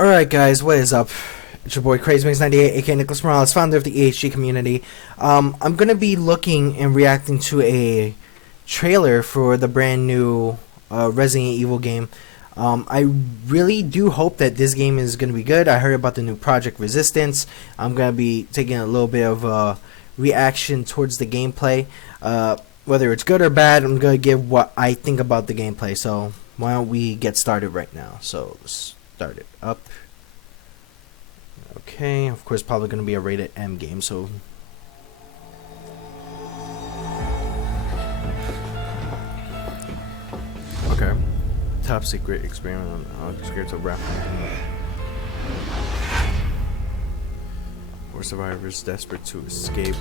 Alright guys, what is up? It's your boy CrazyMix98, aka Nicholas Morales, founder of the EHG community. I'm gonna be looking and reacting to a trailer for the brand new Resident Evil game. I really do hope that this game is gonna be good. I heard about the new Project Resistance. I'm gonna be taking a little bit of a reaction towards the gameplay. Whether it's good or bad, I'm gonna give what I think about the gameplay. So why don't we get started right now? So let's start it up. Okay, of course, probably going to be a rated M game, so... Okay. Top secret experiment on outskirts of Rapid. Four survivors desperate to escape.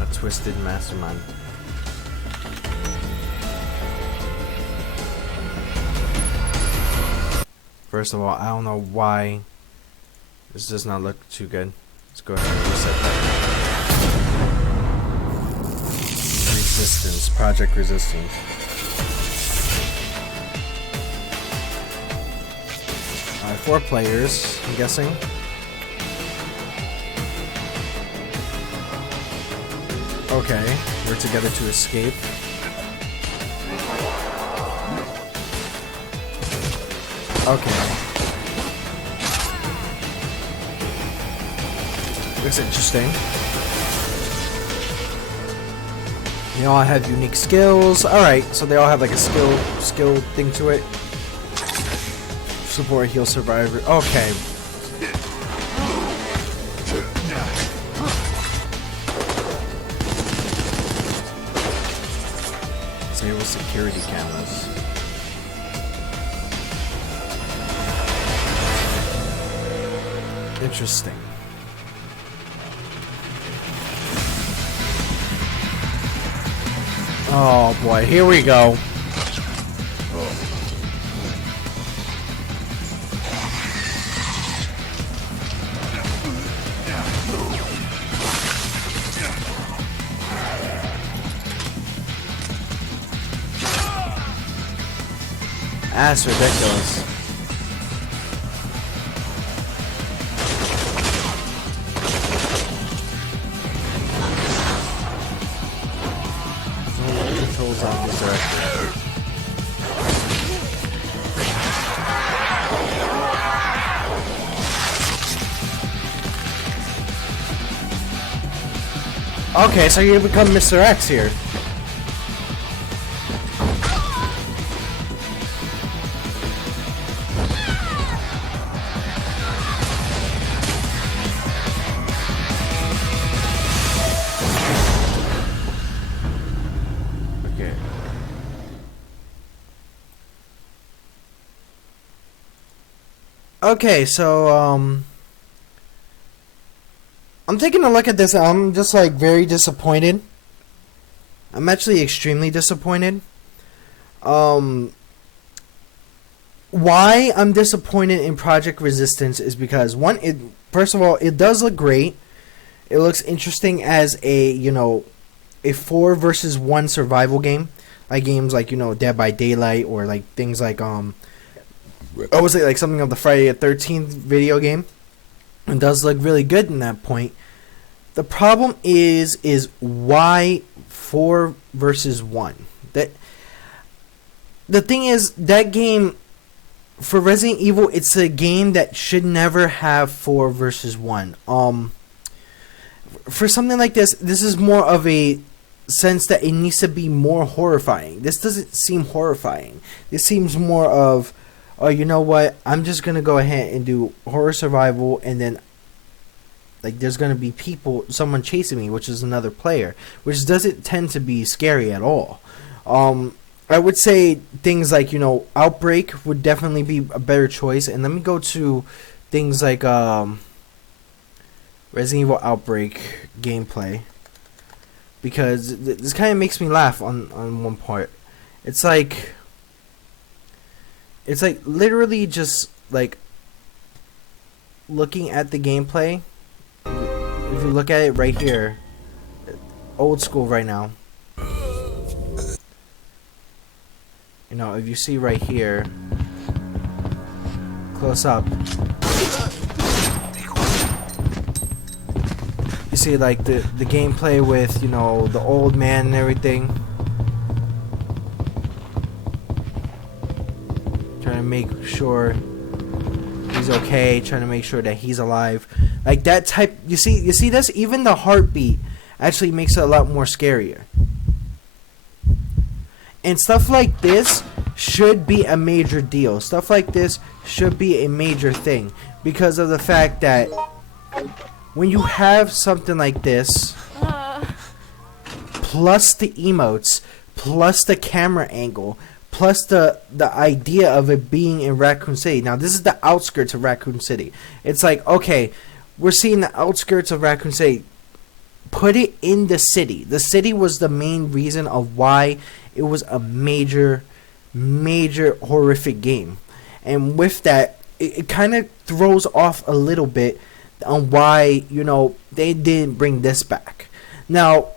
A twisted mastermind. First of all, I don't know why this does not look too good. Let's go ahead and reset that. Resistance, Project Resistance. Alright, 4 players, I'm guessing. Okay, we're together to escape. Okay. Looks interesting. They all have unique skills. Alright, so they all have like a skill thing to it. Support, heal, survivor. Okay. Disable security cameras. Interesting. Oh boy, here we go. That's ridiculous. Controls on this direction. Okay, so you become Mr. X here. Okay, so I'm taking a look at this. I'm just like very disappointed. I'm actually extremely disappointed. Why I'm disappointed in Project Resistance is because first of all, it does look great. It looks interesting as a, a 4 versus 1 survival game, like games like, Dead by Daylight, or like things like I would say like something of the Friday the 13th video game. It does look really good in that point. The problem is why 4 versus 1? The thing is, that game for Resident Evil, it's a game that should never have 4 versus 1. For something like this is more of a sense that it needs to be more horrifying. This doesn't seem horrifying. This seems more of, oh, you know what? I'm just gonna go ahead and do horror survival, and then like there's gonna be someone chasing me, which is another player, which doesn't tend to be scary at all. I would say things like Outbreak would definitely be a better choice, and let me go to things like Resident Evil Outbreak gameplay, because this kind of makes me laugh on one part. It's like literally just like looking at the gameplay. If you look at it right here, old school right now. You know, if you see right here, close up. You see, like, the gameplay with, you know, the old man and everything. Trying to make sure he's okay, trying to make sure that he's alive. Like, that type, you see this? Even the heartbeat actually makes it a lot more scarier. And stuff like this should be a major deal. Stuff like this should be a major thing. Because of the fact that when you have something like this, plus the emotes, plus the camera angle, plus the idea of it being in Raccoon City. Now, this is the outskirts of Raccoon City. It's like, okay, we're seeing the outskirts of Raccoon City. Put it in the city. The city was the main reason of why it was a major horrific game. And with that, it kind of throws off a little bit on why, you know, they didn't bring this back. Now,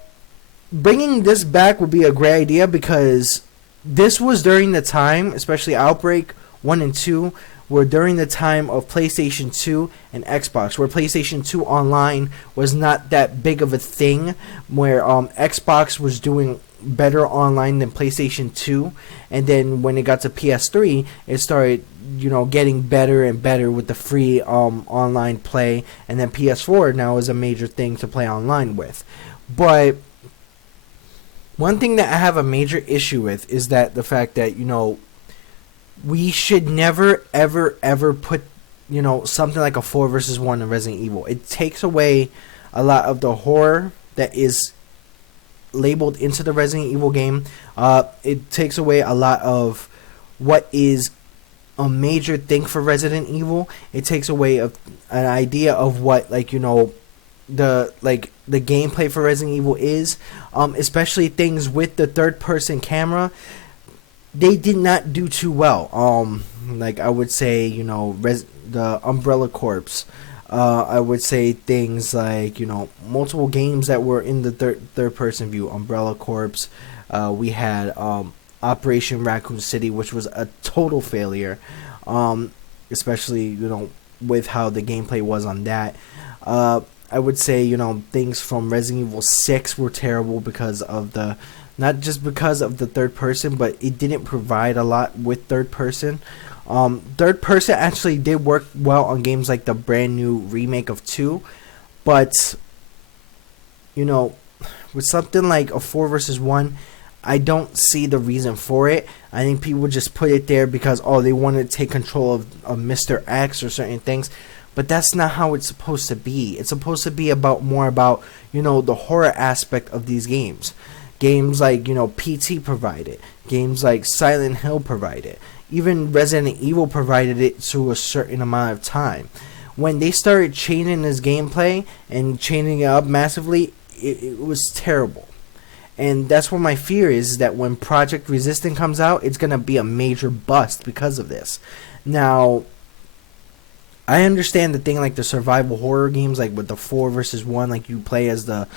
bringing this back would be a great idea because this was during the time, especially Outbreak 1 and 2, were during the time of PlayStation 2 and Xbox, where PlayStation 2 Online was not that big of a thing, where Xbox was doing better online than PlayStation 2, and then when it got to PS3, it started, you know, getting better and better with the free online play, and then PS4 now is a major thing to play online with. But one thing that I have a major issue with is that the fact that, you know, we should never, ever put, you know, something like a 4 versus 1 in Resident Evil. It takes away a lot of the horror that is labeled into the Resident Evil game. It takes away a lot of what is a major thing for Resident Evil. It takes away an idea of what, like, you know, the gameplay for Resident Evil is, especially things with the third person camera. They did not do too well. Like, I would say, you know, the Umbrella Corps. I would say things like, you know, multiple games that were in the third person view. Umbrella Corps. We had Operation Raccoon City, which was a total failure. Especially, you know, with how the gameplay was on that. I would say, you know, things from Resident Evil 6 were terrible because of the, not just because of the third person, but it didn't provide a lot with third person. Third person actually did work well on games like the brand new remake of 2, but, you know, with something like a 4 versus 1, I don't see the reason for it. I think people just put it there because, oh, they want to take control of Mr. X or certain things. But that's not how it's supposed to be. It's supposed to be more about, you know, the horror aspect of these games. Games like, you know, PT provided. Games like Silent Hill provided. Even Resident Evil provided it to a certain amount of time. When they started changing this gameplay and changing it up massively, it was terrible. And that's what my fear is that when Project Resistance comes out, it's going to be a major bust because of this. Now, I understand the thing like the survival horror games, like with the 4 versus 1, like you play as a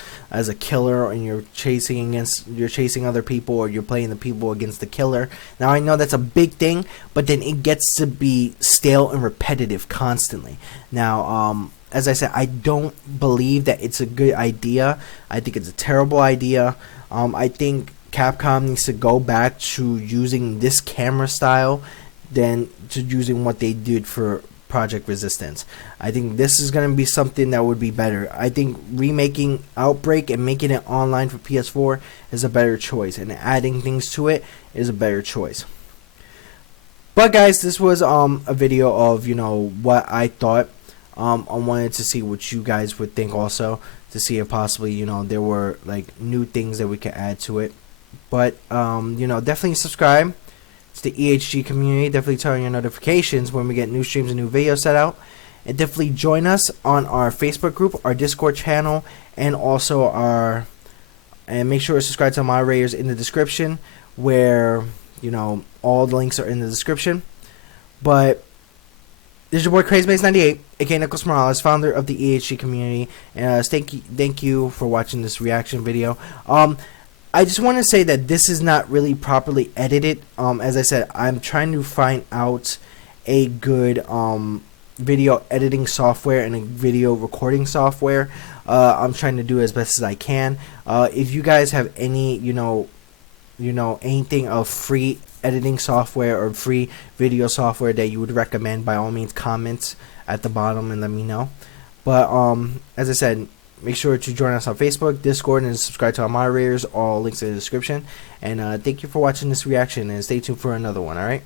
killer and you're chasing other people, or you're playing the people against the killer. Now I know that's a big thing, but then it gets to be stale and repetitive constantly. Now, as I said, I don't believe that it's a good idea. I think it's a terrible idea. I think Capcom needs to go back to using this camera style than to using what they did for Project Resistance. I think this is going to be something that would be better. I think remaking Outbreak and making it online for PS4 is a better choice, and adding things to it is a better choice. But guys, this was a video of, you know, what I thought. I wanted to see what you guys would think also, to see if possibly, you know, there were like new things that we could add to it. But you know, definitely subscribe to the EHG community. Definitely turn on your notifications when we get new streams and new videos set out. And definitely join us on our Facebook group, our Discord channel, and also and make sure to subscribe to moderators in the description, where, you know, all the links are in the description. But this is your boy CrazyMax98, aka Nicholas Morales, founder of the EHG community, and thank you for watching this reaction video. I just want to say that this is not really properly edited. As I said, I'm trying to find out a good video editing software and a video recording software. I'm trying to do as best as I can. If you guys have any, anything of free editing software or free video software that you would recommend, by all means comment at the bottom and let me know. But as I said, make sure to join us on Facebook, Discord, and subscribe to our moderators. All links in the description. And thank you for watching this reaction, and stay tuned for another one. Alright.